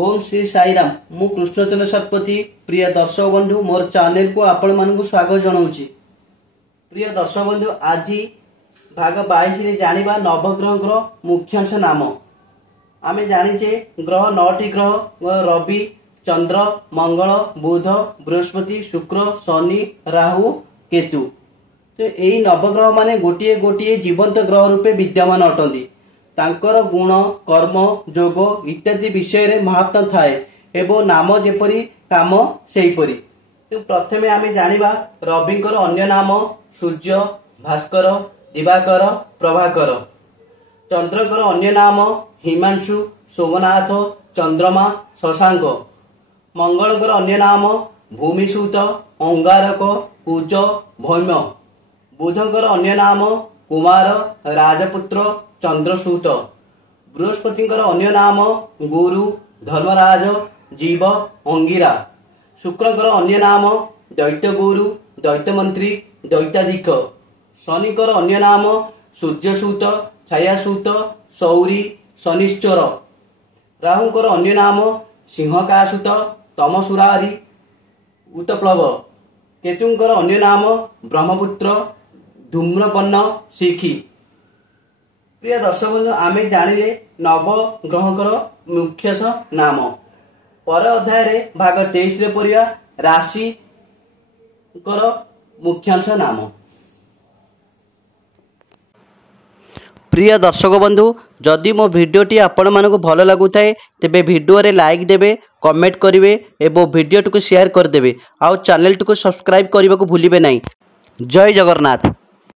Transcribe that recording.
ओम श्री साईराम मु कृष्णचंद्र शतपथी प्रिय दर्शक बंधु मोर चैनल को आपण मानक स्वागत जनाऊँगी। प्रिय दर्शक बंधु आज भाग 22 रे जानिबा नवग्रह मुख्यांश नाम। आमे जानिचे ग्रह 9टी ग्रह रवि चंद्र मंगल बुध बृहस्पति शुक्र शनि राहु केतु। तो यही नवग्रह माने गोटे गोटे जीवंत ग्रह रूपे विद्यमान अटंती। तांकर गुण कर्म जोग इत्यादि विषय रे महत्व थाए एवं नाम जेपरी काम सेहीपरी। तो प्रथमे आमे जानिबा रविंकर अन्य नाम सूर्य भास्कर दिवाकर प्रभाकर। चंद्रकर अन्य नाम हिमांशु सोमनाथ चंद्रमा शशांक। मंगलकर अन्य नाम भूमिसूत अंगारक कुज भौम। बुधकर अन्य नाम कुमार राजपुत्र चंद्रसूत। बृहस्पतिकर अन्य नाम गुरु धर्मराज जीव अंगिरा। शुक्रकर अन्य नाम दैत्य गुरु दैत्यमंत्री दैत्याधिक। शनिकर अन्य नाम सूर्यसूत छायासूत सौरी शनिश्चर। राहुकर अन्य नाम सिंहकासूत तमसुरारी उत्प्लव। केतुंकर अन्य नाम ब्रह्मपुत्र धूम्रपन्न शिखी। प्रिय दर्शक बंधु आमे जानिले नवग्रहकर मुख्यश नाम। पर अध्याय रे भाग 23 रे पढ़िया राशि कर मुख्यांश नाम। प्रिय दर्शक बंधु जदि मो भिडियोटी आपण मानक भल लगुताए तेबे भिडियो रे लाइक देबे कमेंट करिवे एवं भिडियो को शेयर कर देबे आउ चैनल को सब्सक्राइब करने को भूलिबे नहीं। जय जगन्नाथ।